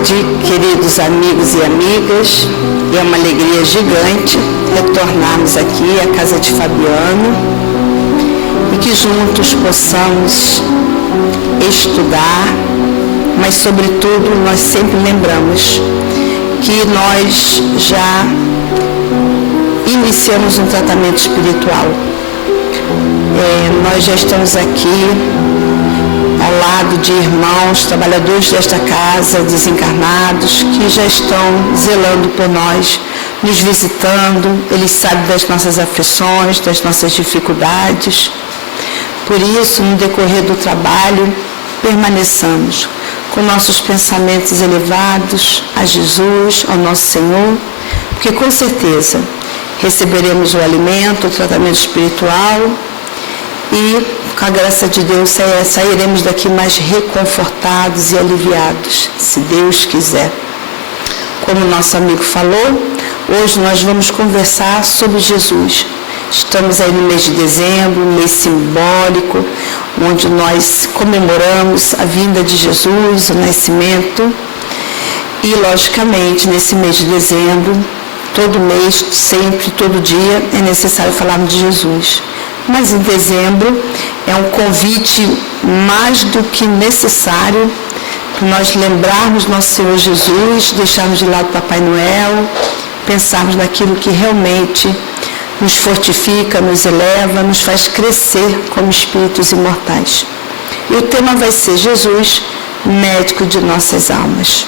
tarde, queridos amigos e amigas. É uma alegria gigante retornarmos aqui à casa de Fabiano e que juntos possamos estudar, mas sobretudo nós sempre lembramos que nós já iniciamos um tratamento espiritual. Nós já estamos aqui ao lado de irmãos, trabalhadores desta casa, desencarnados, que já estão zelando por nós, nos visitando. Eles sabem das nossas aflições, das nossas dificuldades. Por isso, no decorrer do trabalho, permaneçamos com nossos pensamentos elevados a Jesus, ao nosso Senhor, porque com certeza receberemos o alimento, o tratamento espiritual e, com a graça de Deus, sairemos daqui mais reconfortados e aliviados, se Deus quiser. Como nosso amigo falou, hoje nós vamos conversar sobre Jesus. Estamos aí no mês de dezembro, um mês simbólico, onde nós comemoramos a vinda de Jesus, o nascimento. E, logicamente, nesse mês de dezembro, todo mês, sempre, todo dia, é necessário falarmos de Jesus. Mas em dezembro é um convite mais do que necessário para nós lembrarmos nosso Senhor Jesus, deixarmos de lado Papai Noel, pensarmos naquilo que realmente nos fortifica, nos eleva, nos faz crescer como espíritos imortais. E o tema vai ser Jesus, médico de nossas almas.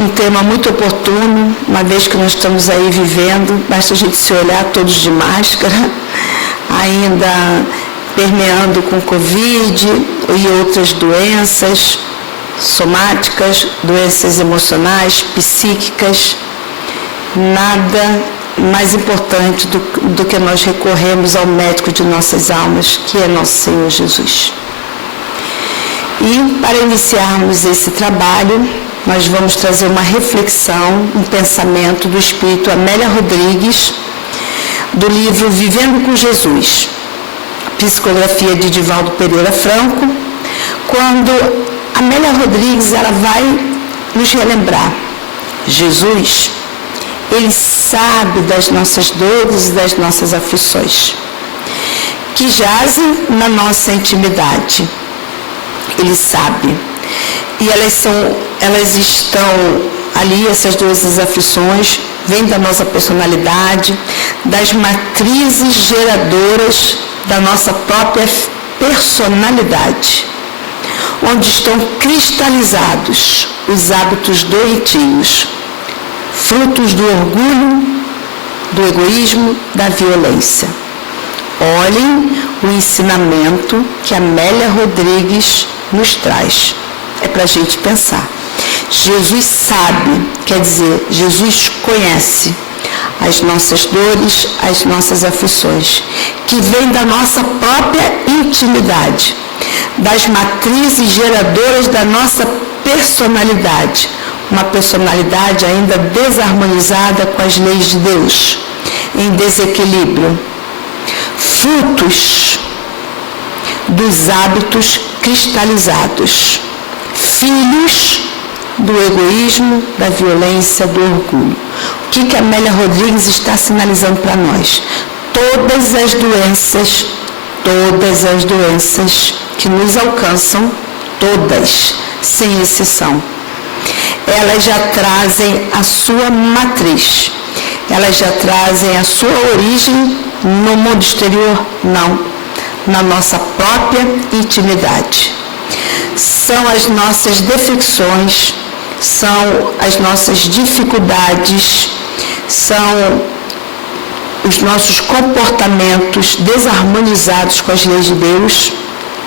Um tema muito oportuno, uma vez que nós estamos aí vivendo, basta a gente se olhar todos de máscara, ainda permeando com Covid e outras doenças somáticas, doenças emocionais, psíquicas. Nada mais importante do que nós recorrermos ao médico de nossas almas, que é nosso Senhor Jesus. E para iniciarmos esse trabalho, nós vamos trazer uma reflexão, um pensamento do espírito Amélia Rodrigues, do livro Vivendo com Jesus, psicografia de Divaldo Pereira Franco, quando Amélia Rodrigues ela vai nos relembrar. Jesus, ele sabe das nossas dores e das nossas aflições, que jazem na nossa intimidade. Ele sabe. E elas estão ali, essas duas aflições, vêm da nossa personalidade, das matrizes geradoras da nossa própria personalidade, onde estão cristalizados os hábitos doentios, frutos do orgulho, do egoísmo, da violência. Olhem o ensinamento que Amélia Rodrigues nos traz. É para a gente pensar. Jesus sabe, quer dizer, Jesus conhece as nossas dores, as nossas aflições, que vêm da nossa própria intimidade, das matrizes geradoras da nossa personalidade, uma personalidade ainda desarmonizada com as leis de Deus, em desequilíbrio, frutos dos hábitos cristalizados, filhos do egoísmo, da violência, do orgulho. O que Amélia Rodrigues está sinalizando para nós? Todas as doenças que nos alcançam, todas, sem exceção, elas já trazem a sua matriz, elas já trazem a sua origem no mundo exterior? Não, na nossa própria intimidade. São as nossas defecções, são as nossas dificuldades, são os nossos comportamentos desarmonizados com as leis de Deus.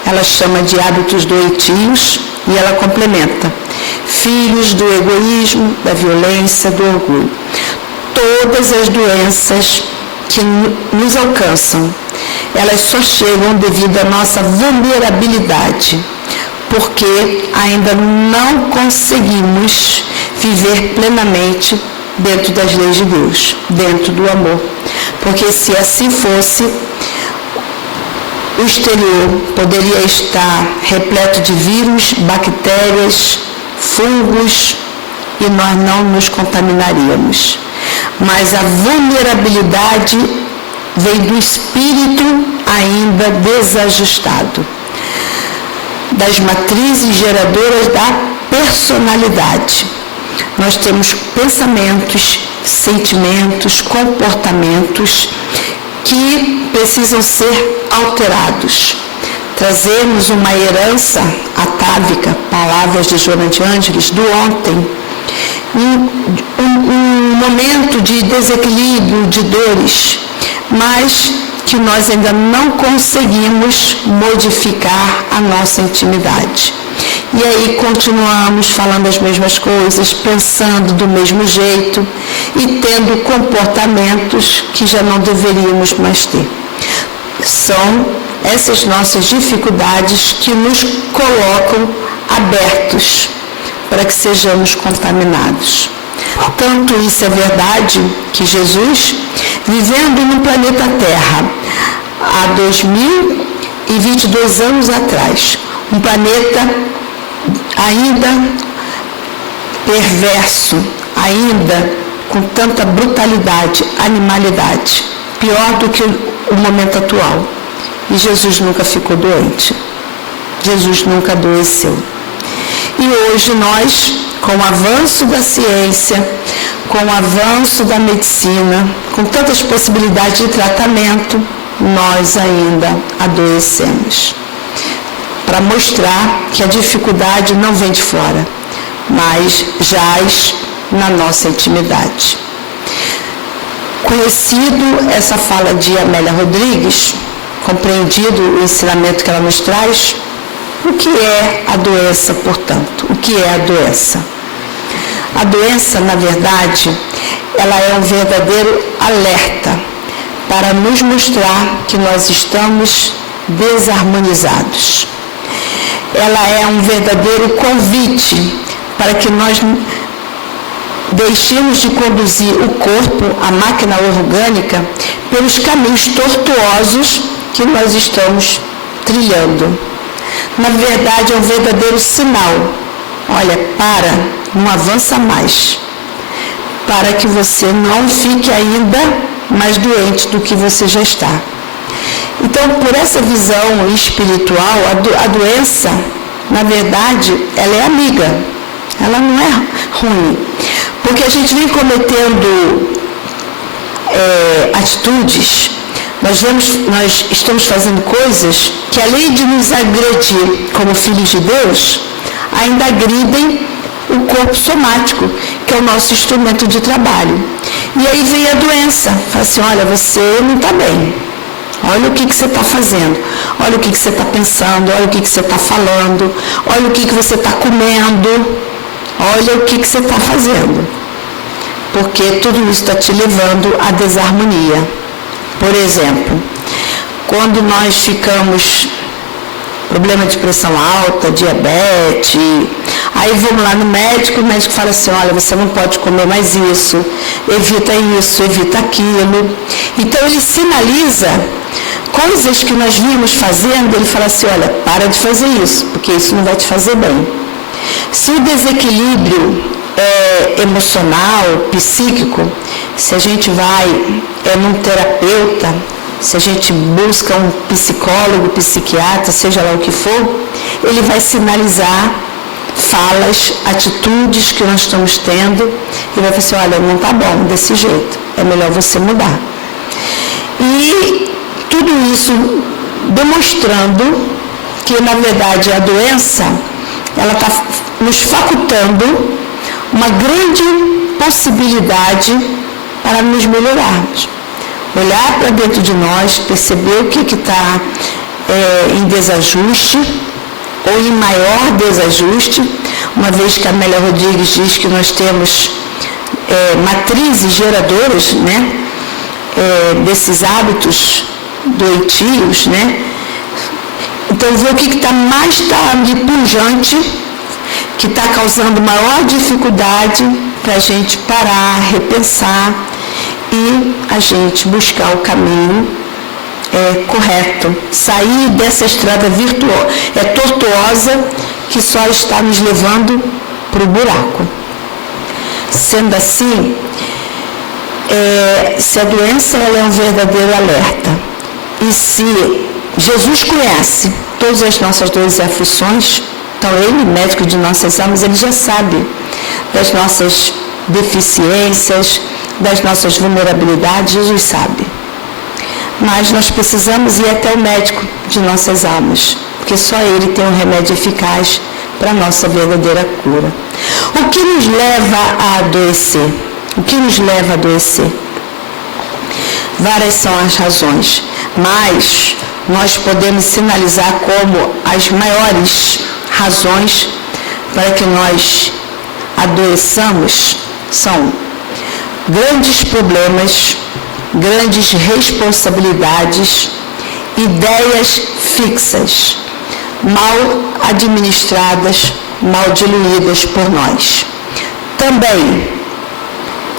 Ela chama de hábitos doentios e ela complementa: filhos do egoísmo, da violência, do orgulho. Todas as doenças que nos alcançam, elas só chegam devido à nossa vulnerabilidade, porque ainda não conseguimos viver plenamente dentro das leis de Deus, dentro do amor. Porque se assim fosse, o exterior poderia estar repleto de vírus, bactérias, fungos, e nós não nos contaminaríamos. Mas a vulnerabilidade vem do espírito ainda desajustado, das matrizes geradoras da personalidade. Nós temos pensamentos, sentimentos, comportamentos que precisam ser alterados. Trazemos uma herança atávica, palavras de Joana de Ângeles, do ontem, um momento de desequilíbrio, de dores, mas que nós ainda não conseguimos modificar a nossa intimidade. E aí continuamos falando as mesmas coisas, pensando do mesmo jeito e tendo comportamentos que já não deveríamos mais ter. São essas nossas dificuldades que nos colocam abertos para que sejamos contaminados. Tanto isso é verdade que Jesus, vivendo no planeta Terra há 2022 anos atrás, um planeta ainda perverso, ainda com tanta brutalidade, animalidade, pior do que o momento atual. E Jesus nunca ficou doente. Jesus nunca adoeceu. E hoje nós, com o avanço da ciência, com o avanço da medicina, com tantas possibilidades de tratamento, nós ainda adoecemos. Para mostrar que a dificuldade não vem de fora, mas jaz na nossa intimidade. Conhecido essa fala de Amélia Rodrigues, compreendido o ensinamento que ela nos traz, o que é a doença, portanto? O que é a doença? A doença, na verdade, ela é um verdadeiro alerta para nos mostrar que nós estamos desarmonizados. Ela é um verdadeiro convite para que nós deixemos de conduzir o corpo, a máquina orgânica, pelos caminhos tortuosos que nós estamos trilhando. Na verdade, é um verdadeiro sinal. Olha, não avança mais, para que você não fique ainda mais doente do que você já está. Então, por essa visão espiritual, a doença, na verdade, ela é amiga, ela não é ruim, porque a gente vem cometendo atitudes, nós estamos fazendo coisas que, além de nos agredir como filhos de Deus, ainda agridem o corpo somático, que é o nosso instrumento de trabalho. E aí vem a doença, fala assim, olha, você não está bem. Olha o que você está fazendo, olha o que você está pensando, olha o que você está falando, olha o que você está comendo, olha o que você está fazendo. Porque tudo isso está te levando à desarmonia. Por exemplo, quando nós ficamos problema de pressão alta, diabetes, aí vamos lá no médico, o médico fala assim, olha, você não pode comer mais isso, evita aquilo. Então ele sinaliza coisas que nós vimos fazendo, ele fala assim, olha, para de fazer isso, porque isso não vai te fazer bem. Se o desequilíbrio é emocional, psíquico, se a gente vai num terapeuta, se a gente busca um psicólogo, psiquiatra, seja lá o que for, ele vai sinalizar falas, atitudes que nós estamos tendo e vai falar assim, olha, não está bom desse jeito, é melhor você mudar. E tudo isso demonstrando que, na verdade, a doença, ela está nos facultando uma grande possibilidade para nos melhorarmos. Olhar para dentro de nós, perceber o que está em desajuste ou em maior desajuste, uma vez que a Amélia Rodrigues diz que nós temos matrizes geradoras, né, desses hábitos doentios, né? Então, ver o que está mais ali pujante, que está causando maior dificuldade para a gente parar, repensar e a gente buscar o caminho correto, sair dessa estrada tortuosa que só está nos levando para o buraco. Sendo assim, se a doença ela é um verdadeiro alerta, e se Jesus conhece todas as nossas dores e aflições, então Ele, médico de nossas almas, Ele já sabe das nossas deficiências, das nossas vulnerabilidades, Jesus sabe. Mas nós precisamos ir até o médico de nossas almas, porque só Ele tem um remédio eficaz para a nossa verdadeira cura. O que nos leva a adoecer? O que nos leva a adoecer? Várias são as razões, mas nós podemos sinalizar como as maiores razões para que nós adoeçamos são grandes problemas, grandes responsabilidades, ideias fixas, mal administradas, mal diluídas por nós. Também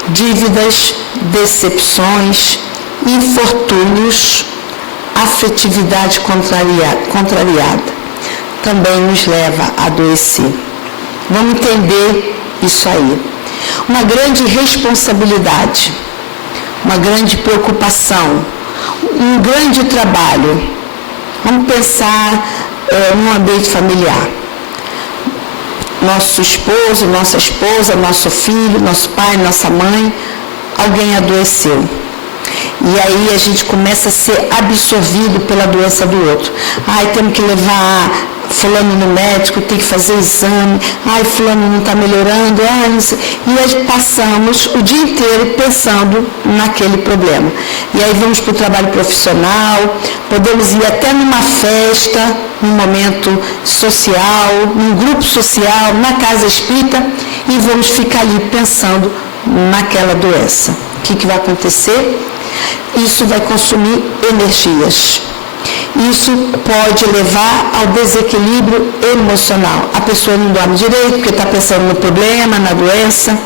dívidas, decepções, infortúnios, afetividade contrariada, também nos leva a adoecer. Vamos entender isso aí. Uma grande responsabilidade, uma grande preocupação, um grande trabalho. Vamos pensar num ambiente familiar. Nosso esposo, nossa esposa, nosso filho, nosso pai, nossa mãe, alguém adoeceu. E aí a gente começa a ser absorvido pela doença do outro. Ai, temos que levar fulano no médico, tem que fazer exame. Ai, fulano não está melhorando. Ai, não sei. E aí passamos o dia inteiro pensando naquele problema. E aí vamos para o trabalho profissional, podemos ir até numa festa, num momento social, num grupo social, na casa espírita, e vamos ficar ali pensando naquela doença. O que vai acontecer? Isso vai consumir energias. Isso pode levar ao desequilíbrio emocional. A pessoa não dorme direito porque está pensando no problema, na doença.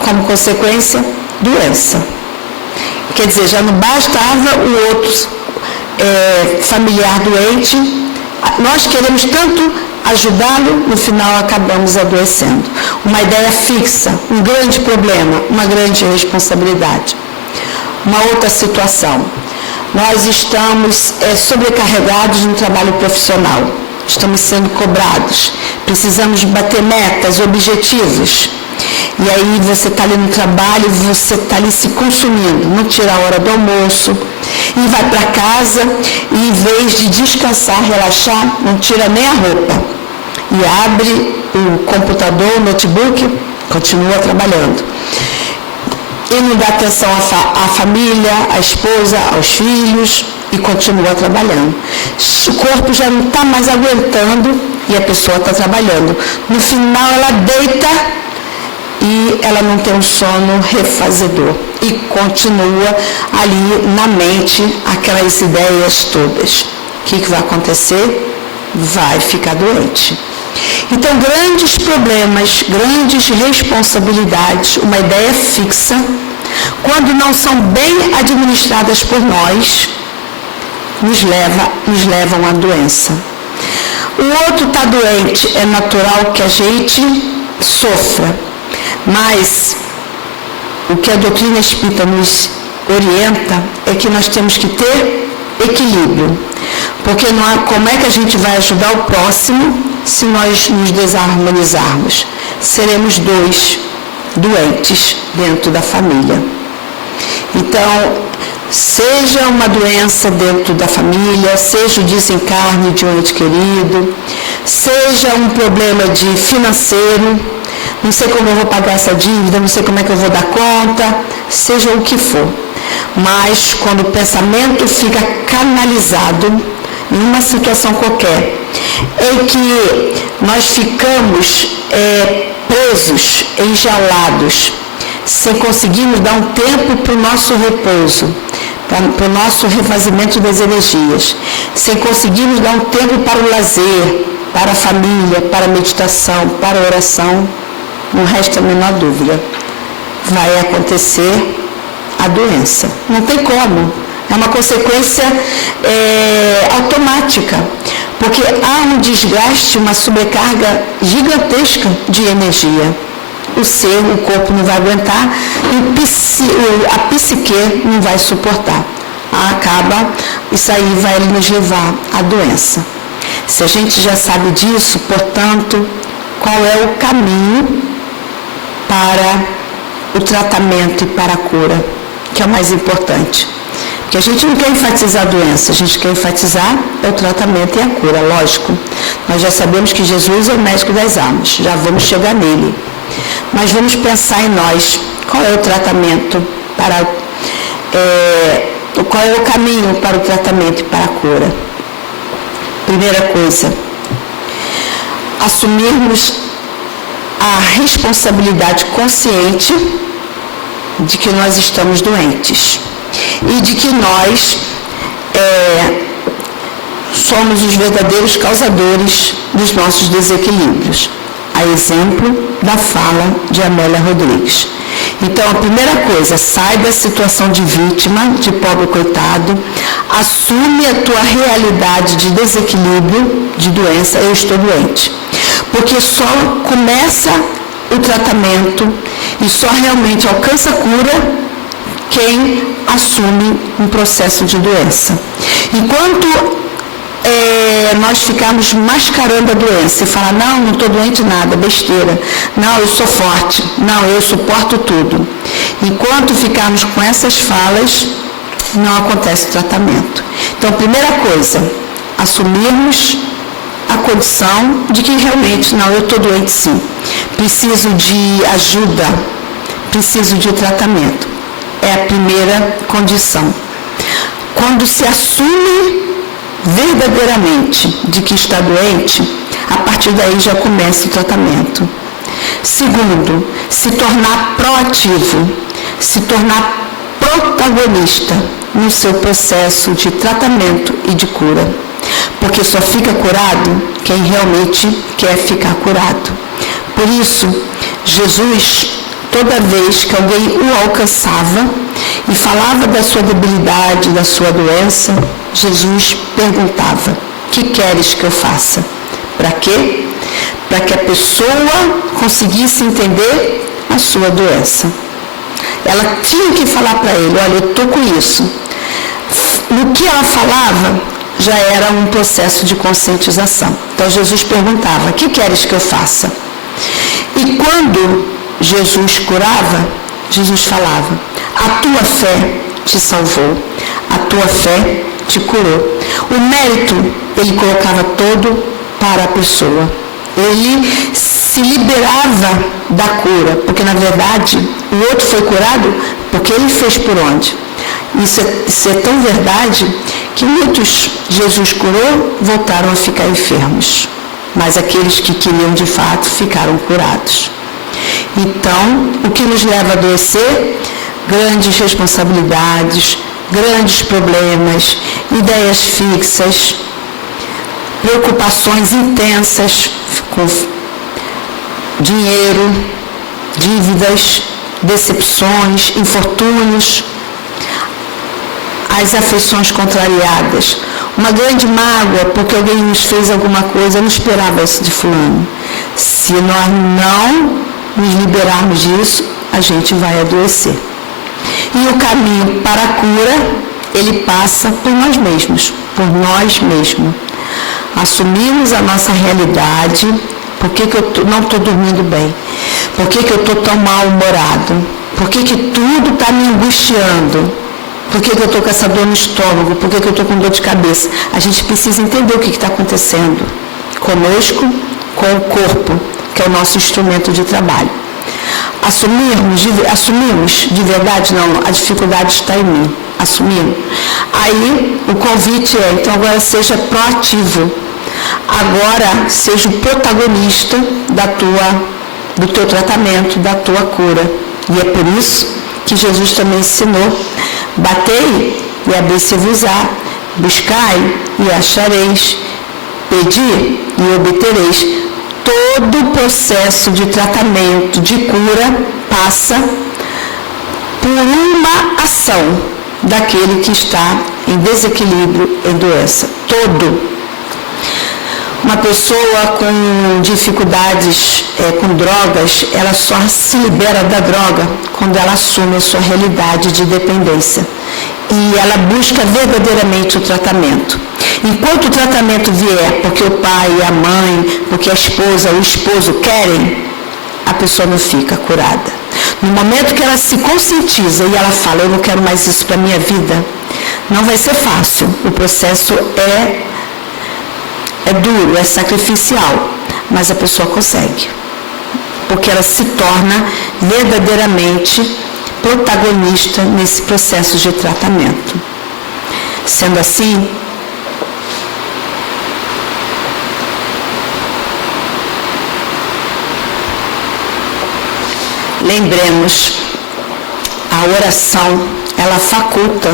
Como consequência, doença. Quer dizer, já não bastava o outro familiar doente. Nós queremos tanto ajudá-lo, no final acabamos adoecendo. Uma ideia fixa, um grande problema, uma grande responsabilidade. Uma outra situação, nós estamos sobrecarregados no trabalho profissional, estamos sendo cobrados, precisamos bater metas, objetivos, e aí você está ali no trabalho, você está ali se consumindo, não tira a hora do almoço, e vai para casa, e em vez de descansar, relaxar, não tira nem a roupa, e abre o computador, o notebook, continua trabalhando. E não dá atenção à família, à esposa, aos filhos, e continua trabalhando. O corpo já não está mais aguentando e a pessoa está trabalhando. No final ela deita e ela não tem um sono refazedor. E continua ali na mente aquelas ideias todas. O que vai acontecer? Vai ficar doente. Então, grandes problemas, grandes responsabilidades, uma ideia fixa, quando não são bem administradas por nós, nos levam à doença. O outro está doente, é natural que a gente sofra, mas o que a doutrina espírita nos orienta é que nós temos que ter equilíbrio, porque não há, como é que a gente vai ajudar o próximo se nós nos desarmonizarmos? Seremos dois doentes dentro da família. Então, seja uma doença dentro da família, seja o desencarne de um ente querido, seja um problema de financeiro, não sei como eu vou pagar essa dívida, não sei como é que eu vou dar conta, seja o que for. Mas quando o pensamento fica canalizado em uma situação qualquer, em que nós ficamos presos, enjaulados, sem conseguirmos dar um tempo para o nosso repouso, para o nosso refazimento das energias, sem conseguirmos dar um tempo para o lazer, para a família, para a meditação, para a oração, não resta a menor dúvida, vai acontecer a doença. Não tem como. É uma consequência automática, porque há um desgaste, uma sobrecarga gigantesca de energia. O corpo não vai aguentar e a psique não vai suportar. Isso aí vai nos levar à doença. Se a gente já sabe disso, portanto, qual é o caminho para o tratamento e para a cura, que é o mais importante? Porque a gente não quer enfatizar a doença, a gente quer enfatizar o tratamento e a cura, lógico. Nós já sabemos que Jesus é o médico das almas, já vamos chegar nele. Mas vamos pensar em nós, qual é o tratamento qual é o caminho para o tratamento e para a cura? Primeira coisa, assumirmos a responsabilidade consciente de que nós estamos doentes e de que nós somos os verdadeiros causadores dos nossos desequilíbrios, a exemplo da fala de Amélia Rodrigues. Então, a primeira coisa, sai da situação de vítima, de pobre coitado, assume a tua realidade de desequilíbrio, de doença, eu estou doente. Porque só começa o tratamento e só realmente alcança a cura quem assume um processo de doença. Enquanto nós ficarmos mascarando a doença e falar, não estou doente nada, besteira, não, eu sou forte, não, eu suporto tudo. Enquanto ficarmos com essas falas, não acontece o tratamento. Então, primeira coisa, assumirmos a condição de que realmente, não, eu estou doente sim, preciso de ajuda, preciso de tratamento. É a primeira condição. Quando se assume verdadeiramente de que está doente, a partir daí já começa o tratamento. Segundo, se tornar proativo, se tornar protagonista no seu processo de tratamento e de cura. Porque só fica curado quem realmente quer ficar curado. Por isso, Jesus, toda vez que alguém o alcançava e falava da sua debilidade, da sua doença, Jesus perguntava, que queres que eu faça? Para quê? Para que a pessoa conseguisse entender a sua doença. Ela tinha que falar para ele, olha, eu estou com isso. No que ela falava, já era um processo de conscientização. Então Jesus perguntava, que queres que eu faça? E quando Jesus curava, Jesus falava, a tua fé te salvou, a tua fé te curou. O mérito ele colocava todo para a pessoa. Ele se liberava da cura, porque na verdade o outro foi curado porque ele fez por onde. Isso é tão verdade que muitos Jesus curou voltaram a ficar enfermos, mas aqueles que queriam de fato ficaram curados. Então, o que nos leva a adoecer? Grandes responsabilidades, grandes problemas, ideias fixas, preocupações intensas com dinheiro, dívidas, decepções, infortúnios, as afeições contrariadas, uma grande mágoa porque alguém nos fez alguma coisa, eu não esperava isso de fulano. Se nós não nos liberarmos disso, a gente vai adoecer. E o caminho para a cura, ele passa por nós mesmos, por nós mesmos. Assumimos a nossa realidade, por que eu não estou dormindo bem? Por que eu estou tão mal-humorado? Por que tudo está me angustiando? Por que eu estou com essa dor no estômago? Por que eu estou com dor de cabeça? A gente precisa entender o que está acontecendo conosco, com o corpo, que é o nosso instrumento de trabalho. Assumimos de verdade, não, a dificuldade está em mim. Assumimos. Aí o convite é, então agora seja proativo. Agora seja o protagonista do teu tratamento, da tua cura. E é por isso que Jesus também ensinou, batei e abrir-se-vos-á, buscai e achareis, pedi e obtereis. Todo o processo de tratamento, de cura, passa por uma ação daquele que está em desequilíbrio, em doença. Todo. Uma pessoa com dificuldades com drogas, ela só se libera da droga quando ela assume a sua realidade de dependência. E ela busca verdadeiramente o tratamento. Enquanto o tratamento vier porque o pai, a mãe, porque a esposa, o esposo querem, a pessoa não fica curada. No momento que ela se conscientiza e ela fala, eu não quero mais isso para a minha vida, não vai ser fácil. O processo é duro, é sacrificial, mas a pessoa consegue. Porque ela se torna verdadeiramente protagonista nesse processo de tratamento. Sendo assim, lembremos, a oração, ela faculta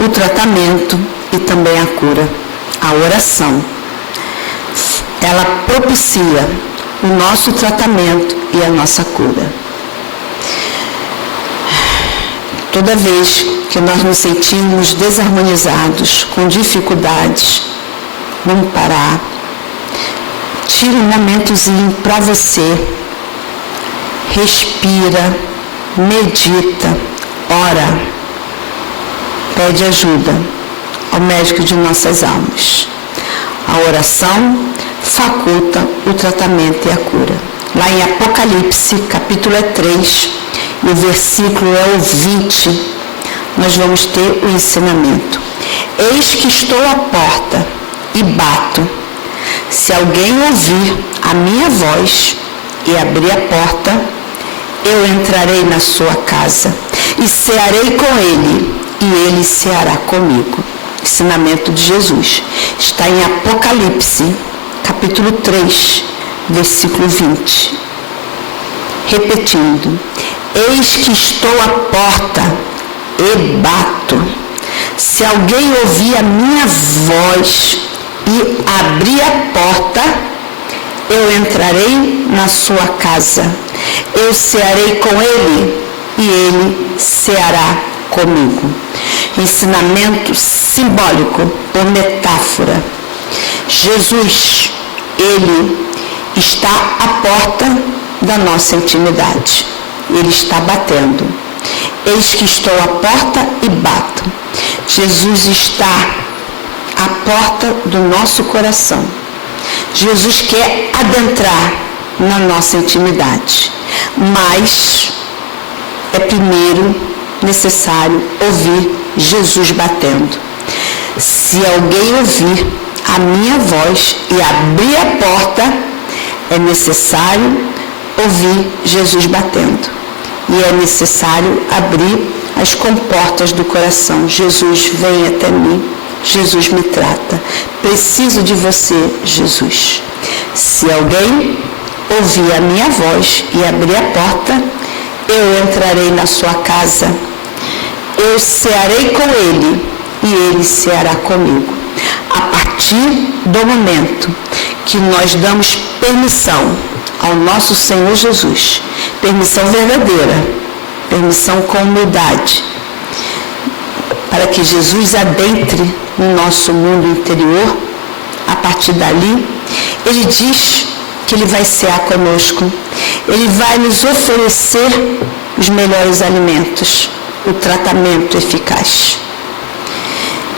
o tratamento e também a cura. A oração, ela propicia o nosso tratamento e a nossa cura. Toda vez que nós nos sentimos desarmonizados, com dificuldades, vamos parar. Tira um momentozinho para você. Respira, medita, ora. Pede ajuda ao médico de nossas almas. A oração faculta o tratamento e a cura. Lá em Apocalipse, capítulo 3, e o versículo é o 20, nós vamos ter o ensinamento. Eis que estou à porta e bato. Se alguém ouvir a minha voz e abrir a porta, eu entrarei na sua casa e cearei com ele, e ele ceará comigo. Ensinamento de Jesus. Está em Apocalipse, capítulo 3, versículo 20. Repetindo. Eis que estou à porta e bato. Se alguém ouvir a minha voz e abrir a porta, eu entrarei na sua casa. Eu cearei com ele e ele ceará comigo. Ensinamento simbólico por metáfora. Jesus, ele está à porta da nossa intimidade. Ele está batendo. Eis que estou à porta e bato. Jesus está à porta do nosso coração. Jesus quer adentrar na nossa intimidade. Mas é primeiro necessário ouvir Jesus batendo. Se alguém ouvir a minha voz e abrir a porta, é necessário ouvir Jesus batendo. E é necessário abrir as comportas do coração. Jesus, vem até mim. Jesus, me trata. Preciso de você, Jesus. Se alguém ouvir a minha voz e abrir a porta, eu entrarei na sua casa. Eu cearei com ele e ele ceará comigo. A partir do momento que nós damos permissão ao nosso Senhor Jesus, permissão verdadeira, permissão com humildade, para que Jesus adentre no nosso mundo interior, a partir dali, ele diz que ele vai cear conosco, ele vai nos oferecer os melhores alimentos, o tratamento eficaz.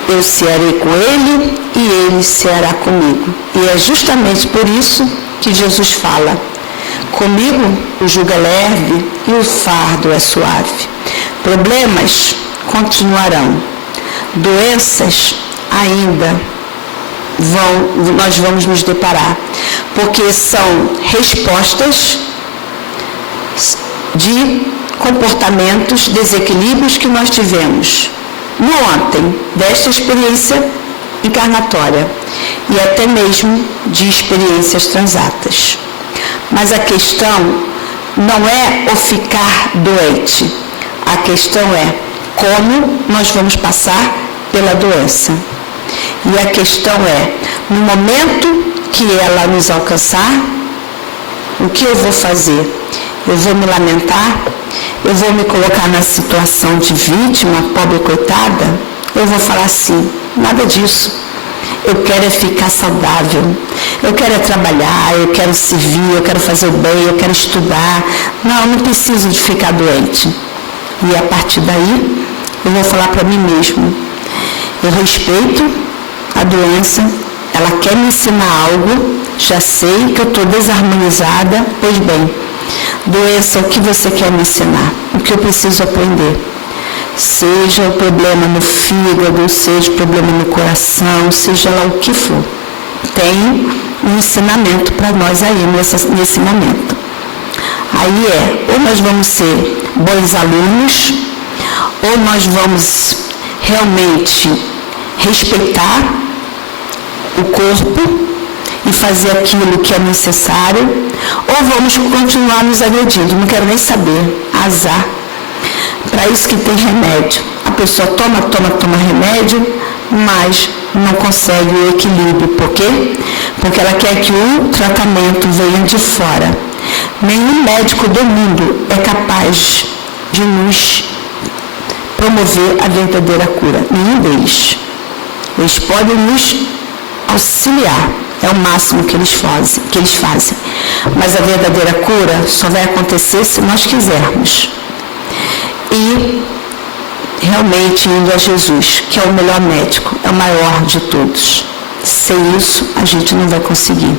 Eu cearei com ele e ele ceará comigo. E é justamente por isso que Jesus fala: comigo o jugo é leve e o fardo é suave. Problemas continuarão, doenças ainda nós vamos nos deparar, porque são respostas de comportamentos, desequilíbrios que nós tivemos no ontem, desta experiência encarnatória e até mesmo de experiências transatas. Mas a questão não é o ficar doente, a questão é como nós vamos passar pela doença. E a questão é, no momento que ela nos alcançar, o que eu vou fazer? Eu vou me lamentar? Eu vou me colocar na situação de vítima, pobre coitada? Eu vou falar assim: nada disso. eu quero é ficar saudável, eu quero é trabalhar, eu quero servir, eu quero fazer o bem, eu quero estudar. Não, eu não preciso de ficar doente. E a partir daí, eu vou falar para mim mesmo, eu respeito a doença, ela quer me ensinar algo, já sei que eu estou desarmonizada, pois bem, doença, o que você quer me ensinar? O que eu preciso aprender? Seja o problema no fígado, seja o problema no coração, seja lá o que for. Tem um ensinamento para nós aí nesse momento. Aí ou nós vamos ser bons alunos, ou nós vamos realmente respeitar o corpo e fazer aquilo que é necessário, ou vamos continuar nos agredindo. Não quero nem saber, azar. Para isso que tem remédio. A pessoa toma remédio, mas não consegue o equilíbrio. Por quê? Porque ela quer que o tratamento venha de fora. Nenhum médico do mundo é capaz de nos promover a verdadeira cura. Nenhum deles. Eles podem nos auxiliar. É o máximo que eles fazem. Mas a verdadeira cura só vai acontecer se nós quisermos. E realmente indo a Jesus, que é o melhor médico, é o maior de todos. Sem isso, a gente não vai conseguir.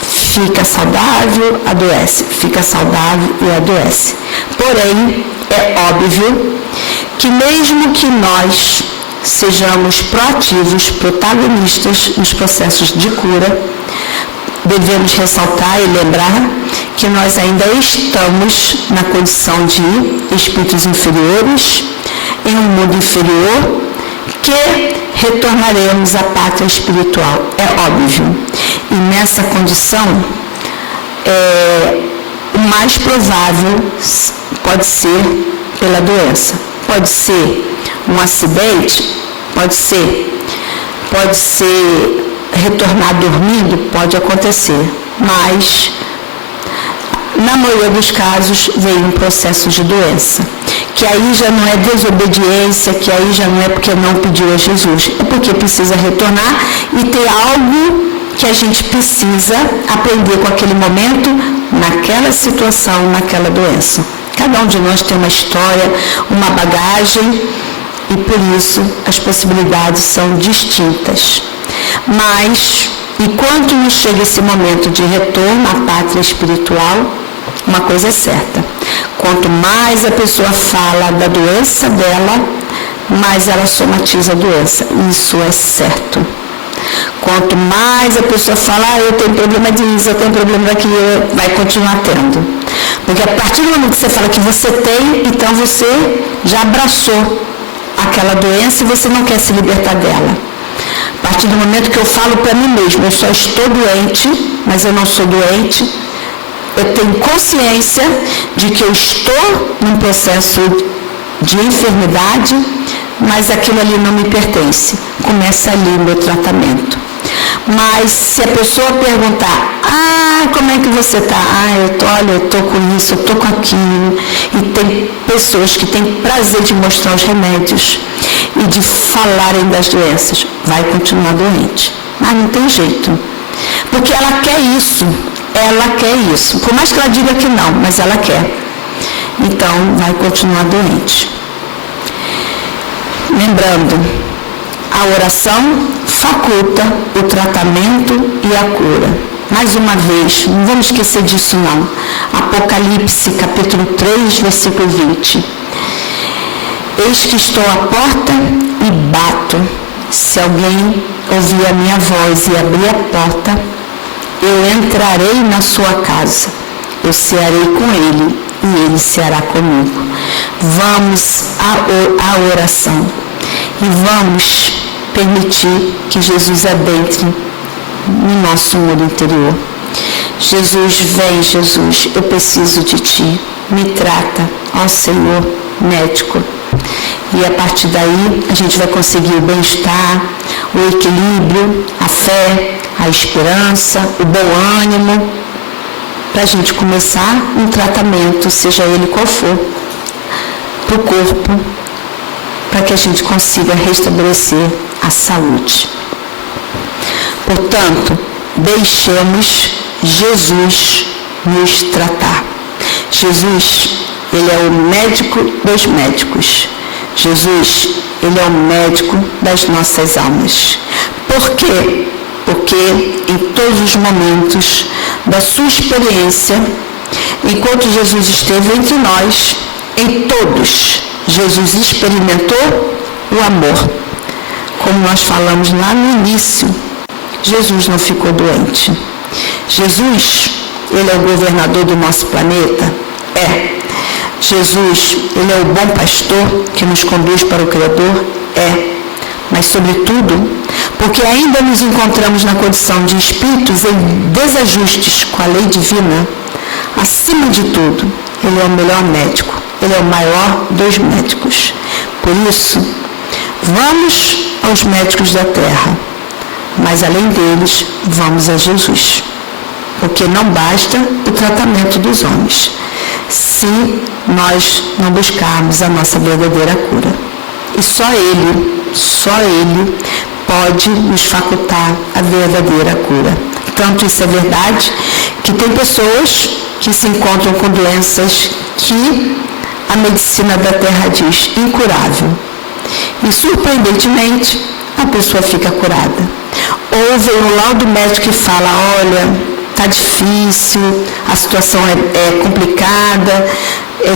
Fica saudável, adoece. Fica saudável e adoece. Porém, é óbvio que mesmo que nós sejamos proativos, protagonistas nos processos de cura, devemos ressaltar e lembrar que nós ainda estamos na condição de espíritos inferiores, em um mundo inferior, que retornaremos à pátria espiritual. É óbvio. E nessa condição, o mais provável pode ser pela doença. Pode ser um acidente, pode ser retornar dormindo, pode acontecer, mas na maioria dos casos vem um processo de doença, que aí já não é desobediência, que aí já não é porque não pediu a Jesus, é porque precisa retornar e ter algo que a gente precisa aprender com aquele momento, naquela situação, naquela doença. Cada um de nós tem uma história, uma bagagem, e por isso as possibilidades são distintas. Mas, enquanto nos chega esse momento de retorno à pátria espiritual, uma coisa é certa: quanto mais a pessoa fala da doença dela, mais ela somatiza a doença. Isso é certo. Quanto mais a pessoa fala, eu tenho problema disso, eu tenho problema daquilo, vai continuar tendo. Porque a partir do momento que você fala que você tem, então você já abraçou aquela doença e você não quer se libertar dela. A partir do momento que eu falo para mim mesmo, eu só estou doente, mas eu não sou doente, eu tenho consciência de que eu estou num processo de enfermidade, mas aquilo ali não me pertence. Começa ali o meu tratamento. Mas se a pessoa perguntar, como é que você está? Eu estou com isso, eu estou com aquilo. E tem pessoas que têm prazer de mostrar os remédios e de falarem das doenças. Vai continuar doente. Mas não tem jeito. Porque ela quer isso. Ela quer isso. Por mais que ela diga que não, mas ela quer. Então, vai continuar doente. Lembrando, a oração faculta o tratamento e a cura. Mais uma vez, não vamos esquecer disso não. Apocalipse, capítulo 3, versículo 20. Eis que estou à porta e bato. Se alguém ouvir a minha voz e abrir a porta, eu entrarei na sua casa. Eu cearei com ele e ele ceará comigo. Vamos à oração e vamos permitir que Jesus adentre no nosso mundo interior. Jesus, vem, Jesus, eu preciso de Ti. Me trata, ó Senhor, médico. E a partir daí a gente vai conseguir o bem-estar, o equilíbrio, a fé, a esperança, o bom ânimo, para a gente começar um tratamento, seja ele qual for, para o corpo, para que a gente consiga restabelecer a saúde. Portanto, deixemos Jesus nos tratar. Jesus, ele é o médico dos médicos. Jesus, ele é o médico das nossas almas. Por quê? Porque em todos os momentos da sua experiência, enquanto Jesus esteve entre nós, em todos, Jesus experimentou o amor. Como nós falamos lá no início, Jesus não ficou doente. Jesus, ele é o governador do nosso planeta? É. Jesus, ele é o bom pastor que nos conduz para o Criador? É. Mas, sobretudo, porque ainda nos encontramos na condição de espíritos em desajustes com a lei divina, acima de tudo, ele é o melhor médico, ele é o maior dos médicos. Por isso, vamos aos médicos da terra, mas além deles, vamos a Jesus. Porque não basta o tratamento dos homens, se nós não buscarmos a nossa verdadeira cura. E só Ele pode nos facultar a verdadeira cura. Tanto isso é verdade, que tem pessoas que se encontram com doenças que a medicina da terra diz incurável. E, surpreendentemente, a pessoa fica curada. Ou vem um laudo médico que fala, olha, está difícil, a situação é complicada,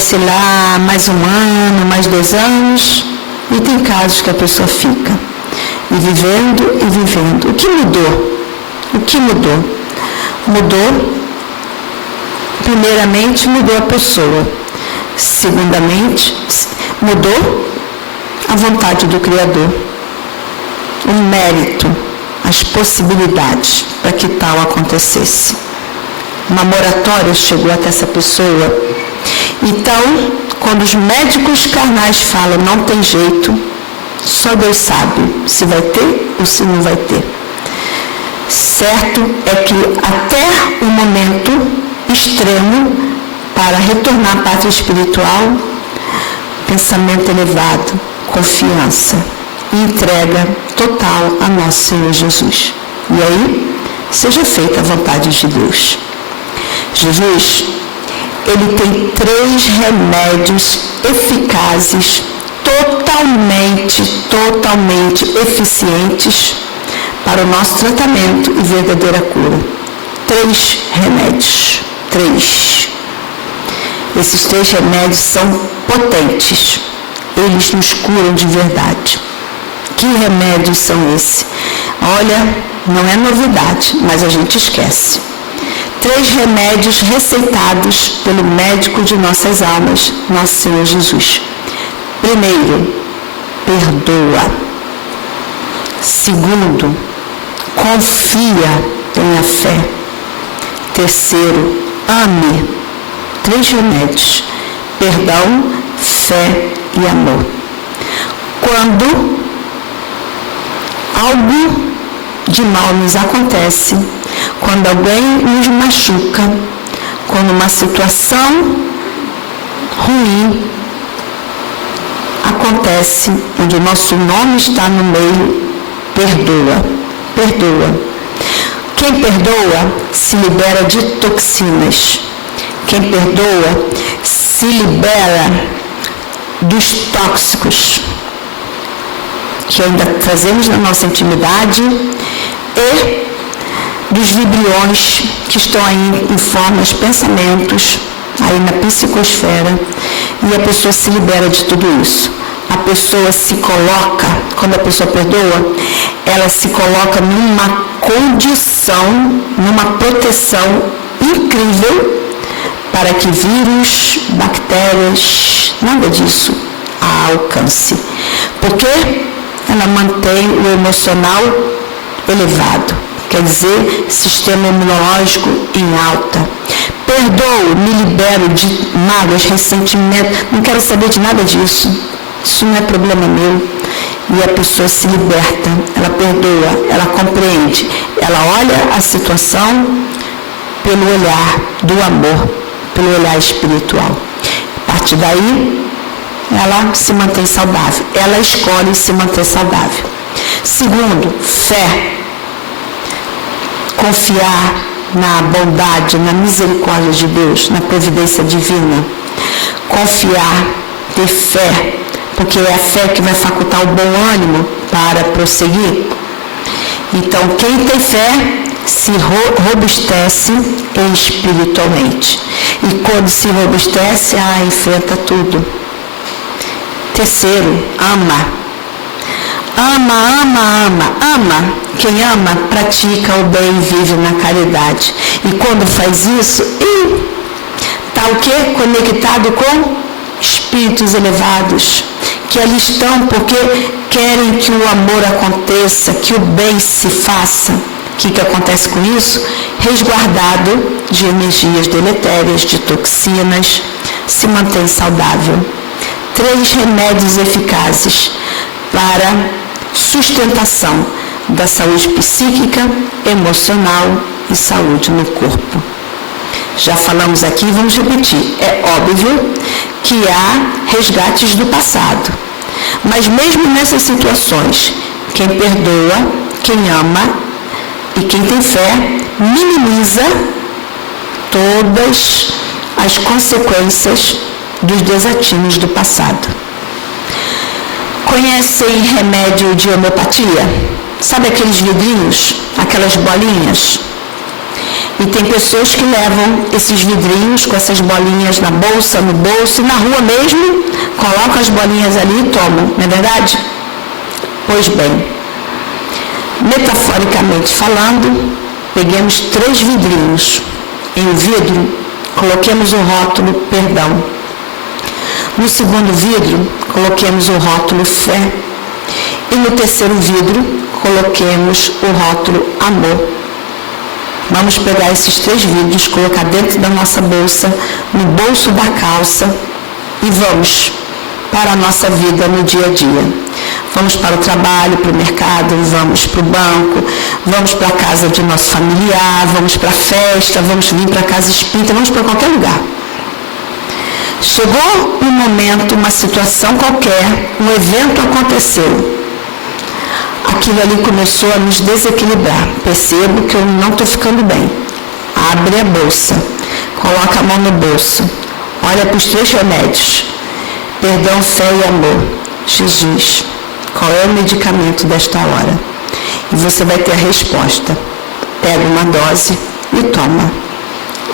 sei lá, mais 1 ano, mais 2 anos, e tem casos que a pessoa fica, e vivendo. O que mudou? O que mudou? Mudou, primeiramente, mudou a pessoa. Segundamente, mudou a vontade do Criador, o mérito, as possibilidades para que tal acontecesse. Uma moratória chegou até essa pessoa. Então, quando os médicos carnais falam não tem jeito, só Deus sabe se vai ter ou se não vai ter. Certo é que até o momento extremo para retornar à pátria espiritual, pensamento elevado, confiança e entrega total a nosso Senhor Jesus. E aí, seja feita a vontade de Deus. Jesus, ele tem 3 remédios eficazes, totalmente eficientes para o nosso tratamento e verdadeira cura. 3 remédios. 3. Esses 3 remédios são potentes. Eles nos curam de verdade. Que remédios são esses? Olha, não é novidade, mas a gente esquece. 3 remédios receitados pelo médico de nossas almas, nosso Senhor Jesus. Primeiro, perdoa. Segundo, confia, tenha fé. Terceiro, ame. 3 remédios: perdão, fé e amor. Quando algo de mal nos acontece, quando alguém nos machuca, quando uma situação ruim acontece, onde o nosso nome está no meio, perdoa. Quem perdoa se libera de toxinas. Quem perdoa se libera dos tóxicos que ainda trazemos na nossa intimidade e dos vibriões que estão aí em formas, pensamentos, aí na psicosfera, e a pessoa se libera de tudo isso. A pessoa se coloca, quando a pessoa perdoa, ela se coloca numa condição, numa proteção incrível para que vírus, bactérias, nada disso a alcance. Porque ela mantém o emocional elevado, quer dizer, sistema imunológico em alta. Perdoo, me libero de mágoas, ressentimento, não quero saber de nada disso. Isso não é problema meu. E a pessoa se liberta, ela perdoa, ela compreende, ela olha a situação pelo olhar do amor, pelo olhar espiritual. A partir daí, ela se mantém saudável, ela escolhe se manter saudável. Segundo, fé. confiar na bondade, na misericórdia de Deus, na providência divina. Confiar, ter fé, porque é a fé que vai facultar o bom ânimo para prosseguir. Então, quem tem fé se robustece espiritualmente. E quando se robustece, enfrenta tudo. Terceiro, ama. Ama. Quem ama, pratica o bem e vive na caridade. E quando faz isso, está o quê? Conectado com espíritos elevados, que ali estão porque querem que o amor aconteça, que o bem se faça. O que acontece com isso? Resguardado de energias deletérias, de toxinas, se mantém saudável. 3 remédios eficazes para sustentação da saúde psíquica, emocional e saúde no corpo. Já falamos aqui, vamos repetir. É óbvio que há resgates do passado, mas mesmo nessas situações, quem perdoa, quem ama e quem tem fé, minimiza todas as consequências dos desatinos do passado. Conhecem remédio de homeopatia? Sabe aqueles vidrinhos, aquelas bolinhas? E tem pessoas que levam esses vidrinhos com essas bolinhas na bolsa, no bolso e na rua mesmo, colocam as bolinhas ali e tomam, não é verdade? Pois bem, metaforicamente falando, peguemos 3 vidrinhos. Em um vidro, coloquemos o rótulo perdão. No segundo vidro, coloquemos o rótulo fé. E no terceiro vidro, coloquemos o rótulo amor. Vamos pegar esses 3 vidros, colocar dentro da nossa bolsa, no bolso da calça e vamos para a nossa vida no dia a dia. Vamos para o trabalho, para o mercado, vamos para o banco, vamos para a casa de nosso familiar, vamos para a festa, vamos vir para a casa espírita, vamos para qualquer lugar. Chegou um momento, uma situação qualquer, um evento aconteceu. Aquilo ali começou a nos desequilibrar. Percebo que eu não estou ficando bem. Abre a bolsa, coloca a mão no bolso, olha para os 3 remédios. Perdão, fé e amor. Jesus, qual é o medicamento desta hora? E você vai ter a resposta. Pega uma dose e toma.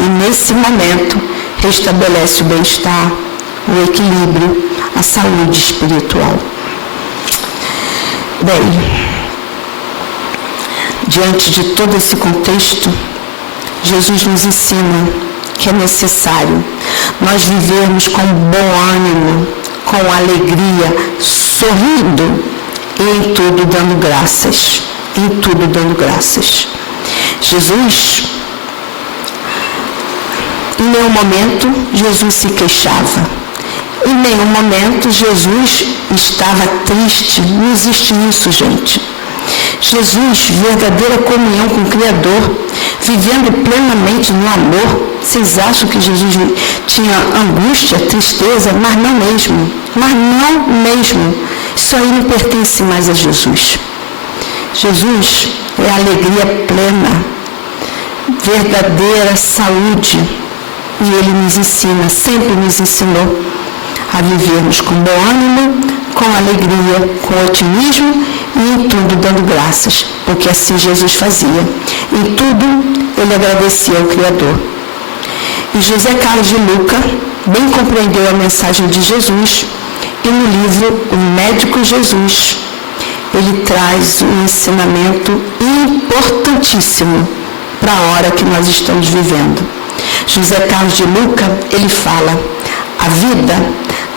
E nesse momento, restabelece o bem-estar, o equilíbrio, a saúde espiritual. Bem, diante de todo esse contexto, Jesus nos ensina que é necessário nós vivermos com bom ânimo, com alegria, sorrindo e em tudo dando graças. Em tudo dando graças. Jesus, em nenhum momento, Jesus se queixava. Em nenhum momento, Jesus estava triste. Não existe isso, gente. Jesus, verdadeira comunhão com o Criador, vivendo plenamente no amor. Vocês acham que Jesus tinha angústia, tristeza? Mas não mesmo. Mas não mesmo. Isso aí não pertence mais a Jesus. Jesus é a alegria plena, verdadeira saúde. E Ele nos ensina, sempre nos ensinou a vivermos com bom ânimo, com alegria, com otimismo e em tudo dando graças, porque assim Jesus fazia. Em tudo Ele agradecia ao Criador. E José Carlos de Luca bem compreendeu a mensagem de Jesus e no livro O Médico Jesus, ele traz um ensinamento importantíssimo para a hora que nós estamos vivendo. José Carlos de Luca, ele fala: a vida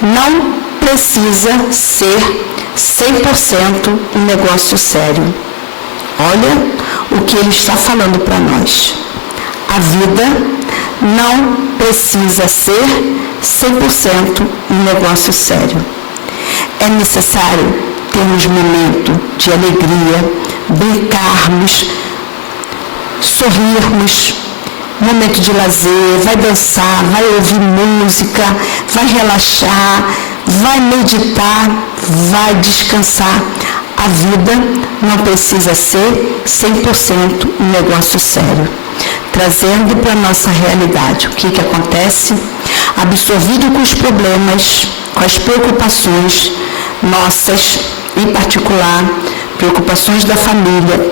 não precisa ser 100% um negócio sério. Olha o que ele está falando para nós. A vida não precisa ser 100% um negócio sério. É necessário termos momento de alegria, brincarmos, sorrirmos, momento de lazer, vai dançar, vai ouvir música, vai relaxar, vai meditar, vai descansar. A vida não precisa ser 100% um negócio sério. Trazendo para a nossa realidade o que acontece, absorvido com os problemas, com as preocupações nossas, em particular, preocupações da família,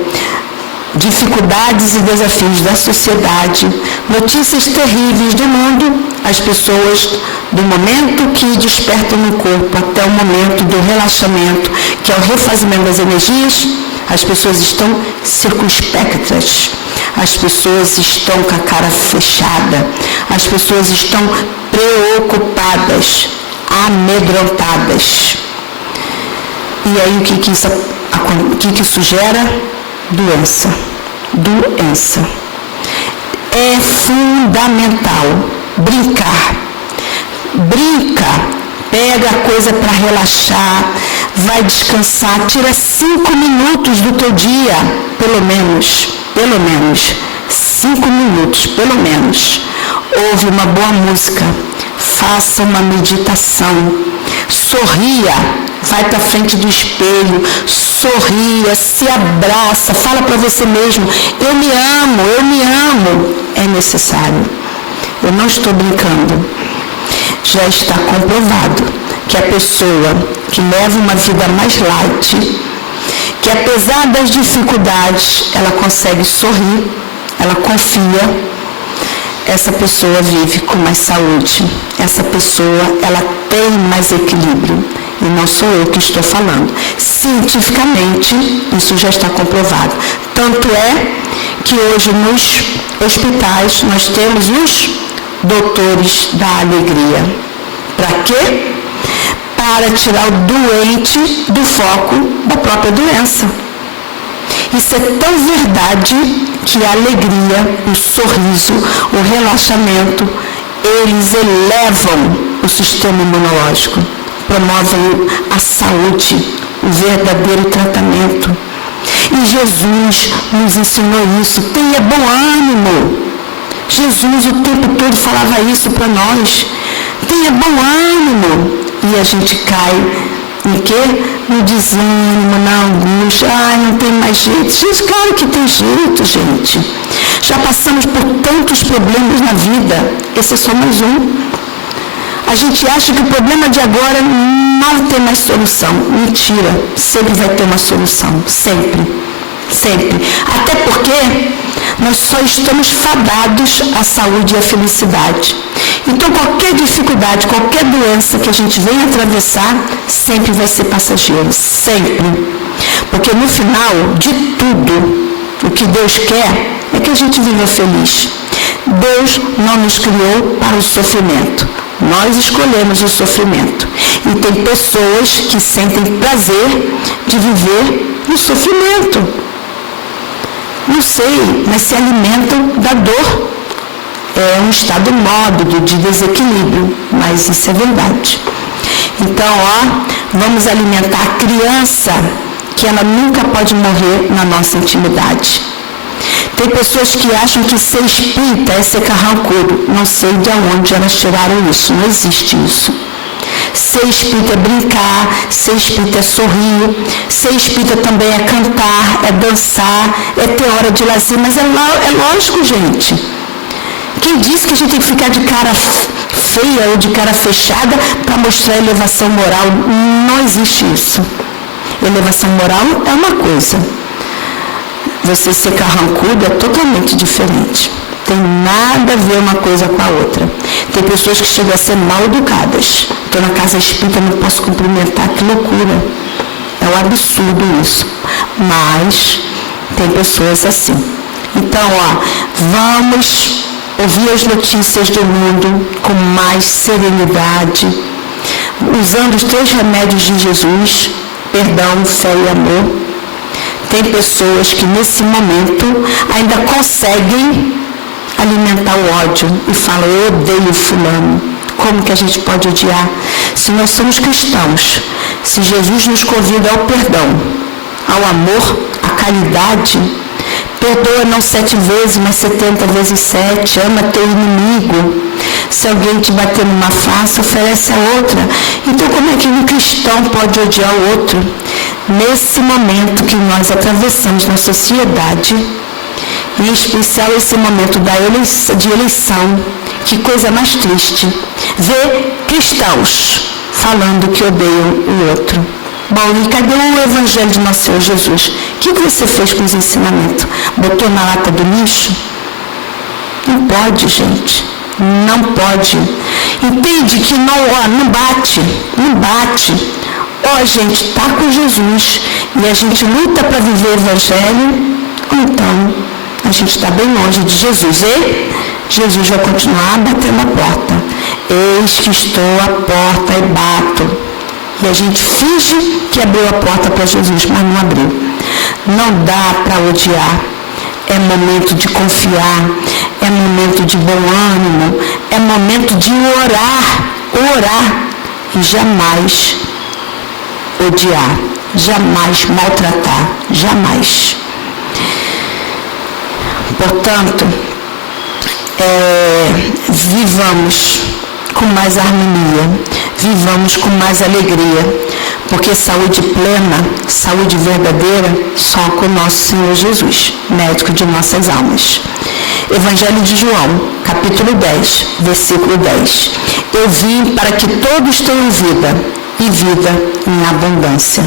dificuldades e desafios da sociedade, notícias terríveis do mundo, as pessoas, do momento que despertam no corpo até o momento do relaxamento, que é o refazimento das energias, as pessoas estão circunspectas, as pessoas estão com a cara fechada, as pessoas estão preocupadas, amedrontadas. E aí o que isso gera? Doença. É fundamental brincar. Pega a coisa para relaxar, vai descansar, tira 5 minutos do teu dia, pelo menos 5 minutos, pelo menos. Ouve uma boa música, faça uma meditação, sorria, vai para frente do espelho, sorria, se abraça, fala para você mesmo, eu me amo, é necessário. Eu não estou brincando. Já está comprovado que a pessoa que leva uma vida mais light, que apesar das dificuldades, ela consegue sorrir, ela confia, essa pessoa vive com mais saúde, essa pessoa, ela tem mais equilíbrio. E não sou eu que estou falando. Cientificamente, isso já está comprovado. Tanto é que hoje nos hospitais nós temos os doutores da alegria. Para quê? Para tirar o doente do foco da própria doença. Isso é tão verdade que a alegria, o sorriso, o relaxamento, eles elevam o sistema imunológico, promovem a saúde, o verdadeiro tratamento. E Jesus nos ensinou isso. Tenha bom ânimo. Jesus o tempo todo falava isso para nós. Tenha bom ânimo. E a gente cai em quê? No desânimo, na angústia. Ai, não tem mais jeito. Gente, claro que tem jeito, gente. Já passamos por tantos problemas na vida. Esse é só mais um. A gente acha que o problema de agora não tem mais solução. Mentira. Sempre vai ter uma solução. Sempre. Até porque nós só estamos fadados à saúde e à felicidade. Então, qualquer dificuldade, qualquer doença que a gente venha atravessar, sempre vai ser passageiro. Sempre. Porque no final de tudo, o que Deus quer é que a gente viva feliz. Deus não nos criou para o sofrimento. Nós escolhemos o sofrimento. E tem pessoas que sentem prazer de viver no sofrimento. Não sei, mas se alimentam da dor. É um estado mórbado de desequilíbrio, mas isso é verdade. Então, vamos alimentar a criança, que ela nunca pode morrer na nossa intimidade. Tem pessoas que acham que ser espírita é ser carrancudo. Não sei de onde elas tiraram isso, não existe isso. Ser espírita é brincar, ser espírita é sorrir, ser espírita também é cantar, é dançar, é ter hora de lazer, mas é lógico, gente. Quem disse que a gente tem que ficar de cara feia ou de cara fechada para mostrar elevação moral? Não existe isso. Elevação moral é uma coisa. Você ser carrancudo é totalmente diferente. Tem nada a ver uma coisa com a outra. Tem pessoas que chegam a ser mal educadas. Estou na casa espírita, não posso cumprimentar, que loucura. É um absurdo isso. Mas tem pessoas assim. Então, vamos ouvir as notícias do mundo com mais serenidade, usando os 3 remédios de Jesus, perdão, fé e amor. Tem pessoas que nesse momento ainda conseguem alimentar o ódio e falam, eu odeio fulano. Como que a gente pode odiar? Se nós somos cristãos, se Jesus nos convida ao perdão, ao amor, à caridade, perdoa não 7 vezes, mas 70 vezes 7, ama teu inimigo. Se alguém te bater numa face, oferece a outra. Então como é que um cristão pode odiar o outro? Nesse momento que nós atravessamos na sociedade, em especial esse momento de eleição, que coisa mais triste, ver cristãos falando que odeiam o outro. Bom, e cadê o Evangelho de nosso Senhor Jesus? O que você fez com os ensinamentos? Botou na lata do lixo? Não pode, gente. Não pode. Entende que não bate. Não bate. Gente, está com Jesus e a gente luta para viver o Evangelho, então a gente está bem longe de Jesus. E Jesus vai continuar batendo a porta. Eis que estou à porta e bato. E a gente finge que abriu a porta para Jesus, mas não abriu. Não dá para odiar. É momento de confiar. É momento de bom ânimo. É momento de orar. E jamais odiar. Jamais maltratar. Jamais. Portanto, vivamos com mais harmonia, vivamos com mais alegria, porque saúde plena, saúde verdadeira, só com nosso Senhor Jesus, médico de nossas almas. Evangelho de João, capítulo 10, versículo 10. Eu vim para que todos tenham vida, e vida em abundância.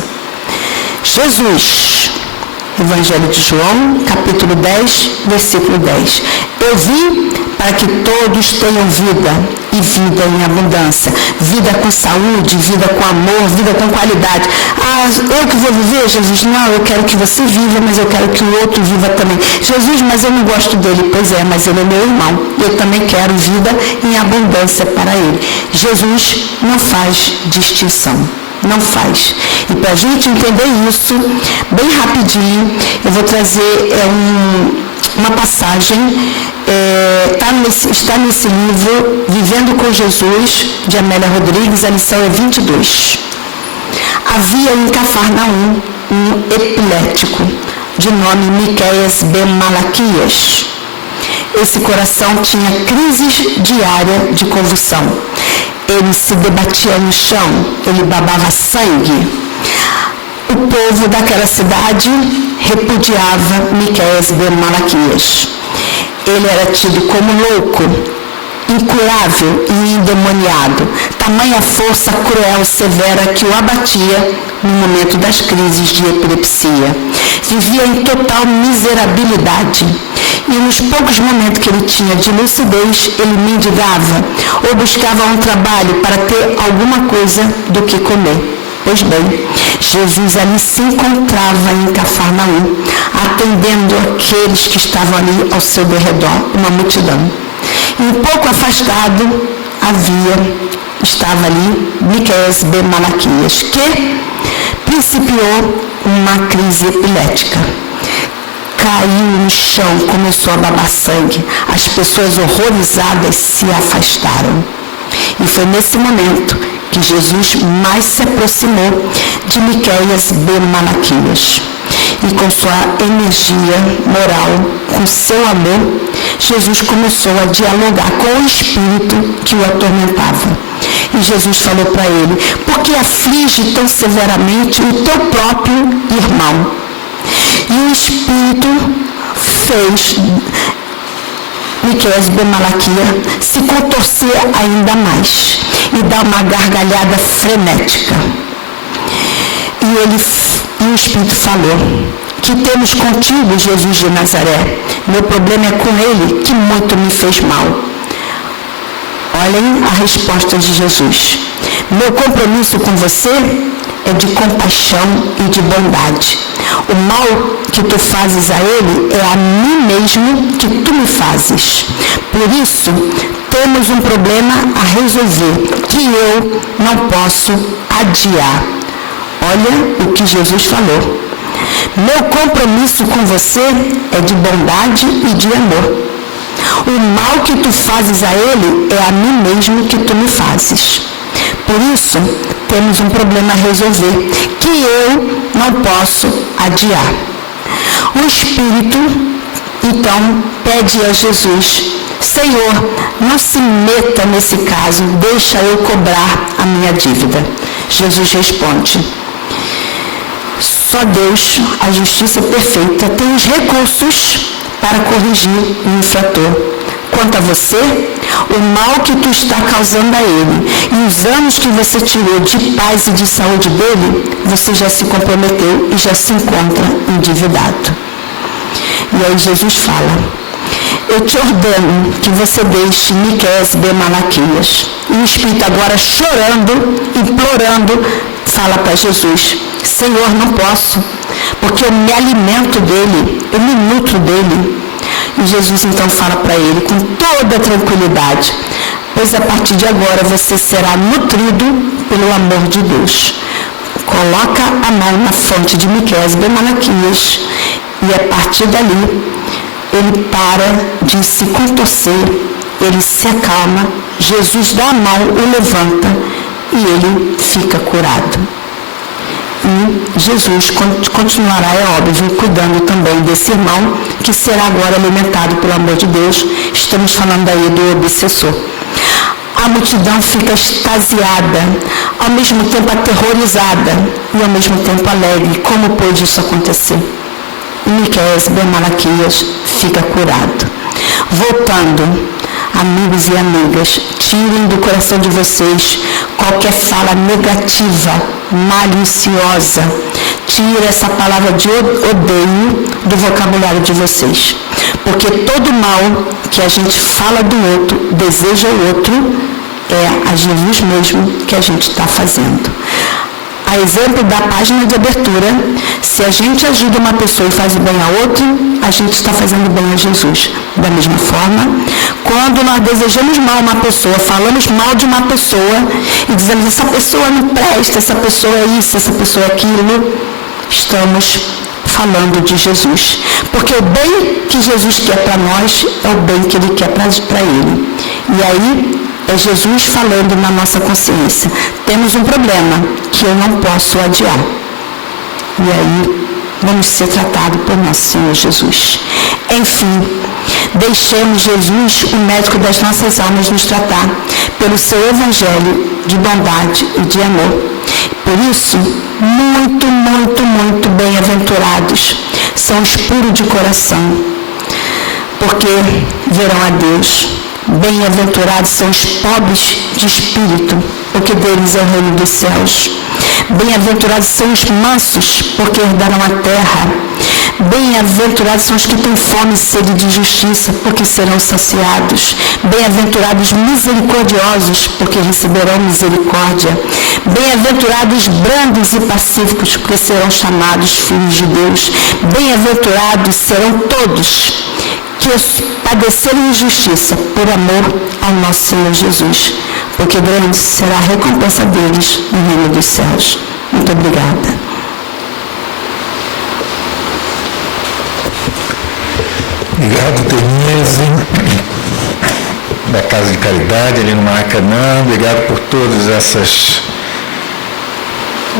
Jesus, Evangelho de João, capítulo 10, versículo 10. Eu vim para que todos tenham vida e vida em abundância. Vida com saúde, vida com amor, vida com qualidade. Eu que vou viver, Jesus? Não, eu quero que você viva, mas eu quero que o outro viva também. Jesus, mas eu não gosto dele. Pois é, mas ele é meu irmão. Eu também quero vida em abundância para ele. Jesus não faz distinção. Não faz. E para a gente entender isso, bem rapidinho, eu vou trazer uma passagem, está nesse livro, Vivendo com Jesus, de Amélia Rodrigues, a lição é 22. Havia em Cafarnaum um epilético, de nome Miqueias ben Malaquias. Esse coração tinha crises diárias de convulsão. Ele se debatia no chão, ele babava sangue. O povo daquela cidade repudiava Miqueias ben Malaquias. Ele era tido como louco, incurável e endemoniado, tamanha força cruel e severa que o abatia no momento das crises de epilepsia. Vivia em total miserabilidade. E nos poucos momentos que ele tinha de lucidez, ele mendigava ou buscava um trabalho para ter alguma coisa do que comer. Pois bem, Jesus ali se encontrava em Cafarnaum, atendendo aqueles que estavam ali ao seu derredor, uma multidão. E um pouco afastado, estava ali Miqueias ben Malaquias, que principiou uma crise epilética. Caiu no chão, começou a babar sangue. As pessoas horrorizadas se afastaram. E foi nesse momento que Jesus mais se aproximou de Miqueias ben Malaquias. E com sua energia moral, com seu amor, Jesus começou a dialogar com o espírito que o atormentava. E Jesus falou para ele: por que aflige tão severamente o teu próprio irmão? E o Espírito fez Miqueias ben Malaquias se contorcer ainda mais e dar uma gargalhada frenética. E o Espírito falou: que temos contigo, Jesus de Nazaré? Meu problema é com ele, que muito me fez mal. Olhem a resposta de Jesus: meu compromisso com você é de compaixão e de bondade. O mal que tu fazes a ele é a mim mesmo que tu me fazes. Por isso, temos um problema a resolver, que eu não posso adiar. Olha o que Jesus falou. Meu compromisso com você é de bondade e de amor. O mal que tu fazes a ele é a mim mesmo que tu me fazes. Por isso, temos um problema a resolver, que eu não posso adiar. O Espírito, então, pede a Jesus: Senhor, não se meta nesse caso, deixa eu cobrar a minha dívida. Jesus responde: Só Deus, a justiça perfeita, tem os recursos para corrigir o infrator. Quanto a você, o mal que tu está causando a ele e os anos que você tirou de paz e de saúde dele, você já se comprometeu e já se encontra endividado. E aí Jesus fala: eu te ordeno que você deixe Miqueias e Malaquias. E o Espírito agora chorando, implorando, fala para Jesus: Senhor, não posso, porque eu me alimento dele, eu me nutro dele. E Jesus então fala para ele com toda tranquilidade: pois a partir de agora você será nutrido pelo amor de Deus. Coloca a mão na fonte de Miqueias e Malaquias, e a partir dali ele para de se contorcer, ele se acalma, Jesus dá a mão, o levanta e ele fica curado. E Jesus continuará, é óbvio, cuidando também desse irmão, que será agora alimentado pelo amor de Deus. Estamos falando aí do obsessor. A multidão fica extasiada, ao mesmo tempo aterrorizada e ao mesmo tempo alegre. Como pôde isso acontecer? Miqueias e Malaquias fica curado. Voltando, amigos e amigas, tirem do coração de vocês qualquer fala negativa, maliciosa. Tire essa palavra de odeio do vocabulário de vocês. Porque todo mal que a gente fala do outro, deseja o outro, é a Jesus mesmo que a gente está fazendo. A exemplo da página de abertura, se a gente ajuda uma pessoa e faz o bem a outra, a gente está fazendo bem a Jesus. Da mesma forma, quando nós desejamos mal a uma pessoa, falamos mal de uma pessoa e dizemos: essa pessoa não presta, essa pessoa é isso, essa pessoa é aquilo, estamos falando de Jesus. Porque o bem que Jesus quer para nós é o bem que Ele quer para ele. E aí, é Jesus falando na nossa consciência: temos um problema que eu não posso adiar. E aí, vamos ser tratados por nosso Senhor Jesus. Enfim, deixemos Jesus, o médico das nossas almas, nos tratar pelo seu evangelho de bondade e de amor. Por isso, muito, muito, muito bem-aventurados são os puros de coração, porque verão a Deus. Bem-aventurados são os pobres de espírito, porque deles é o reino dos céus. Bem-aventurados são os mansos, porque herdarão a terra. Bem-aventurados são os que têm fome e sede de justiça, porque serão saciados. Bem-aventurados misericordiosos, porque receberão misericórdia. Bem-aventurados brandos e pacíficos, porque serão chamados filhos de Deus. Bem-aventurados serão todos que padecerem injustiça por amor ao nosso Senhor Jesus, porque grande será a recompensa deles no reino dos céus. Muito obrigada. Obrigado, Denise, da Casa de Caridade, ali no Maracanã. Obrigado por todas essas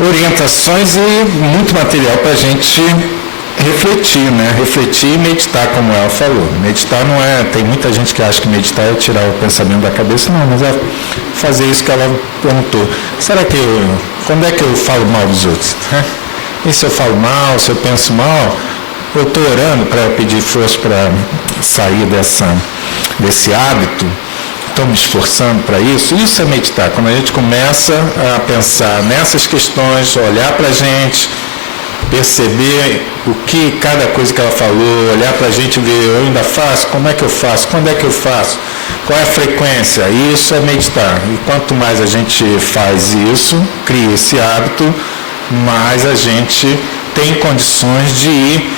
orientações e muito material para a gente refletir, né? Refletir e meditar, como ela falou. Meditar não é... Tem muita gente que acha que meditar é tirar o pensamento da cabeça. Não, mas é fazer isso que ela perguntou. Será que quando é que eu falo mal dos outros? E se eu falo mal, se eu penso mal, eu estou orando para pedir força para sair desse hábito, estou me esforçando para isso. Isso é meditar. Quando a gente começa a pensar nessas questões, olhar para a gente, perceber o que cada coisa que ela falou, olhar para a gente e ver: eu ainda faço? Como é que eu faço? Quando é que eu faço? Qual é a frequência? Isso é meditar. E quanto mais a gente faz isso, cria esse hábito, mais a gente tem condições de ir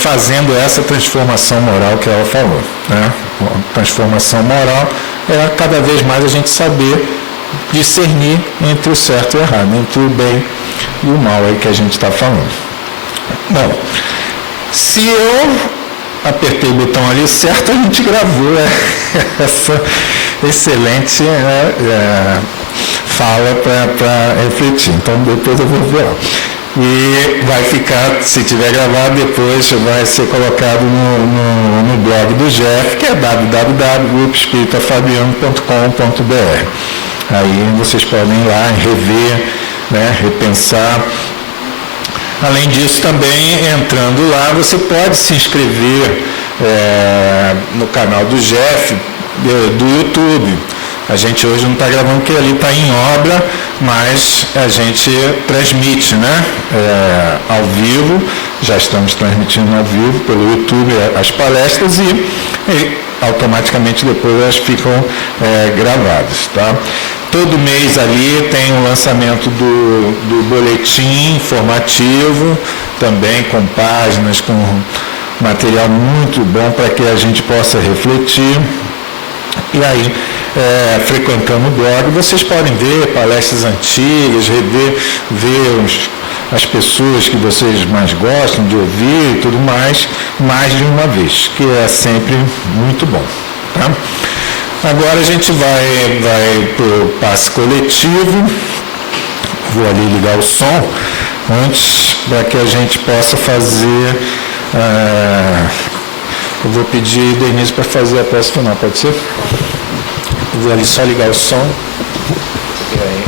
fazendo essa transformação moral que ela falou, né? A transformação moral é cada vez mais a gente saber discernir entre o certo e o errado, entre o bem e o mal aí que a gente está falando. Bom, se eu apertei o botão ali certo, a gente gravou essa excelente fala para refletir. Então depois eu vou ver. E vai ficar, se tiver gravado, depois vai ser colocado no blog do Jeff, que é www.grupoespiritafabiano.com.br. Aí vocês podem ir lá rever, né, repensar Além disso, também entrando lá, você pode se inscrever no canal do Jeff, do YouTube. A gente hoje não está gravando porque ali está em obra, mas a gente transmite, né? Ao vivo, já estamos transmitindo ao vivo pelo YouTube as palestras e automaticamente depois elas ficam gravadas, tá? Todo mês ali tem o lançamento do boletim informativo, também com páginas, com material muito bom para que a gente possa refletir. E aí, frequentando o blog, vocês podem ver palestras antigas, ver as pessoas que vocês mais gostam de ouvir e tudo mais de uma vez, que é sempre muito bom. Tá? Agora a gente vai para o passe coletivo. Vou ali ligar o som antes para que a gente possa fazer. Eu vou pedir a Denise para fazer a prece final, pode ser? Eu vou ali só ligar o som. E aí?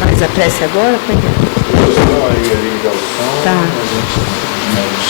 Faz a prece agora? Eu só ligar o som. Tá. A gente